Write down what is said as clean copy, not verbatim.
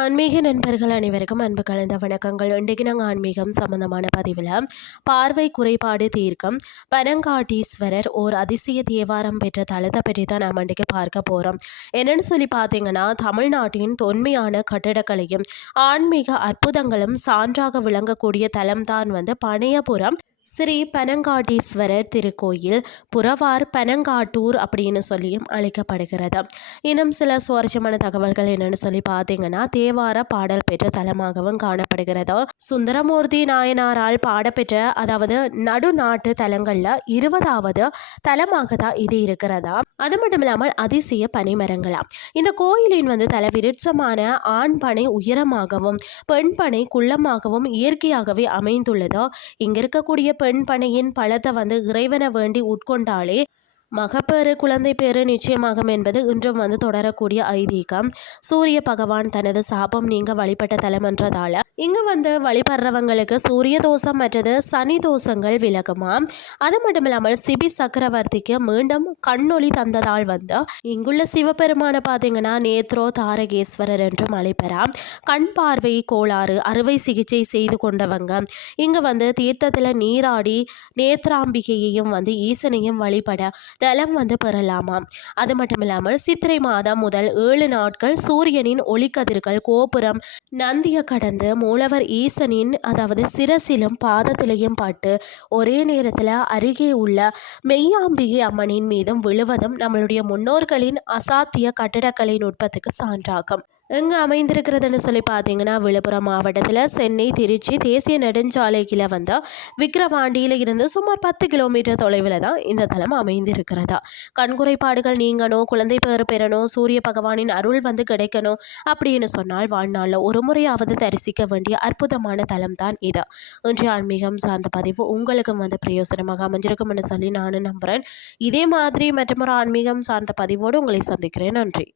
ஆன்மீக நண்பர்கள் அனைவருக்கும் அன்பு கலந்த வணக்கங்கள். இன்றைக்கு நாங்கள் ஆன்மீகம் சம்பந்தமான பதிவில் பார்வை குறைபாடு தீர்க்கம் பனங்காட்டீஸ்வரர் ஓர் அதிசய தேவாரம் பெற்ற தலத்தை பற்றி தான் நாம் இன்றைக்கு பார்க்க போகிறோம். என்னென்னு சொல்லி பார்த்தீங்கன்னா, தமிழ்நாட்டின் தொன்மையான கட்டடக்கலையும் ஆன்மீக அற்புதங்களும் சான்றாக விளங்கக்கூடிய தலம் தான் பனையபுரம் ஸ்ரீ பனங்காட்டீஸ்வரர் திருக்கோயில், புறவார் பனங்காட்டூர் அப்படின்னு சொல்லியும் அழைக்கப்படுகிறது. இன்னும் சில சுவாரஸ்யமான தகவல்கள் என்னன்னு சொல்லி பார்த்தீங்கன்னா, தேவார பாடல் பெற்ற தலமாகவும் காணப்படுகிறது. சுந்தரமூர்த்தி நாயனாரால் பாடப்பெற்ற அதாவது நடுநாட்டு தலங்கள்ல 20வது தலமாக தான் இது இருக்கிறதா. அது மட்டும் இல்லாமல் அதிசய பனைமரங்களாம். இந்த கோயிலின் தல விருட்சமான ஆண் பனை உயரமாகவும் பெண் பனை குள்ளமாகவும் இயற்கையாகவே அமைந்துள்ளது. இங்க இருக்கக்கூடிய பெண் பனையின் பழத்தை இறைவனை வேண்டி உட்கொண்டாலே மகப்பேறு குழந்தை பேரு நிச்சயமாகும் என்பது இன்றும் தொடரக்கூடிய ஐதீகம். சூரிய பகவான் தனது சாபம் நீங்க வழிபட்ட தலம் என்றதால இங்கு வழிபடுறவங்களுக்கு சூரிய தோஷம் மற்றது சனி தோஷங்கள் விலகுமாம். அது மட்டும் இல்லாமல் சிபி சக்கரவர்த்திக்கு மீண்டும் கண்ணொளி தந்ததால் இங்குள்ள சிவபெருமான பார்த்தீங்கன்னா நேத்ரோ தாரகேஸ்வரர் என்றும் அழைப்பெறாம். கண் பார்வை கோளாறு அறுவை சிகிச்சை செய்து கொண்டவங்க இங்கு தீர்த்தத்தில் நீராடி நேத்ராம்பிகையையும் ஈசனையும் வழிபட நலம் பெறலாமாம். அது மட்டும் இல்லாமல் சித்திரை மாதம் முதல் 7 நாட்கள் சூரியனின் ஒளிக்கதிர்கள் கோபுரம் நந்திய கடந்து மூலவர் ஈசனின் அதாவது சிரசிலும் பாதத்திலையும் பட்டு ஒரே நேரத்தில் அருகே உள்ள மெய்யாம்பிகை அம்மனின் மீதும் விழுவதும் நம்மளுடைய முன்னோர்களின் அசாத்திய கட்டடக்கலை நுட்பத்துக்கு சான்றாகும். எங்கே அமைந்திருக்கிறதுன்னு சொல்லி பார்த்தீங்கன்னா, விழுப்புரம் மாவட்டத்தில் சென்னை திருச்சி தேசிய நெடுஞ்சாலையில் விக்கிரவாண்டியில் இருந்து சுமார் 10 கிலோமீட்டர் தொலைவில் தான் இந்த தலம் அமைந்திருக்கிறதா. கண்குறைபாடுகள் நீங்கணும், குழந்தை பேறு பெறணும், சூரிய பகவானின் அருள் கிடைக்கணும் அப்படின்னு சொன்னால் வாழ்நாளில் ஒரு முறையாவது தரிசிக்க வேண்டிய அற்புதமான தலம் தான் இது. இன்றைய ஆன்மீகம் சார்ந்த பதிவு உங்களுக்கும் பிரயோசனமாக அமைஞ்சிருக்கும்னு சொல்லி நானும் நம்புகிறேன். இதே மாதிரி மற்றொரு ஆன்மீகம் சார்ந்த பதிவோடு உங்களை சந்திக்கிறேன். நன்றி.